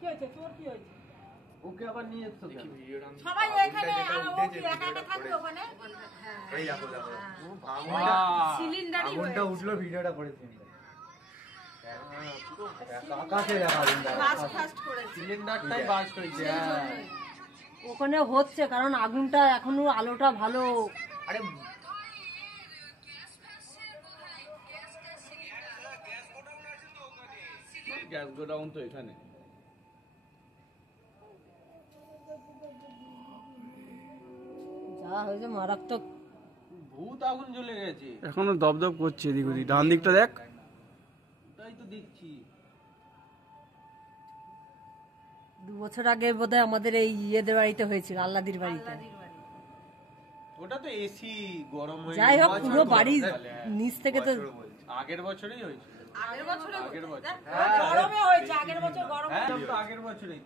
কি হয়েছে তোর কি হয়েছে ওকে আবার নিয়ে এসছো কেন সবাই এখানে আর ও কি একা একা থাকবে ওখানে এই দেখো দেখো সিলিন্ডারই আগুনটা উঠলো ভিডিওটা করেছি আকাশে দেখা ফাস্ট ফাস্ট করেছে সিলিন্ডারটাই বাস্ট হয়েছে ওখানে হচ্ছে কারণ আগুনটা এখনো আলোটা ভালো। আরে গ্যাস গোডাউন তো এখানে যা হয়েছে মারাত্মক। ভূত আগুন জ্বলে গেছে এখনো দপদপ করছে এদিক ওদিক ডান দিকটা দেখ তাই তো দেখছি 2 বছর আগে বোধহয় আমাদের এই ইয়েদের বাড়িতে হয়েছিল আল্লাদির বাড়িতে। ওটা তো এসি গরম হয়ে যাই হোক পুরো বাড়ির নিচ থেকে তো আগের বছরই হয়েছিল আগের বছরে আগের বছর গরমে হয়েছে আগের বছর গরম আগের বছরই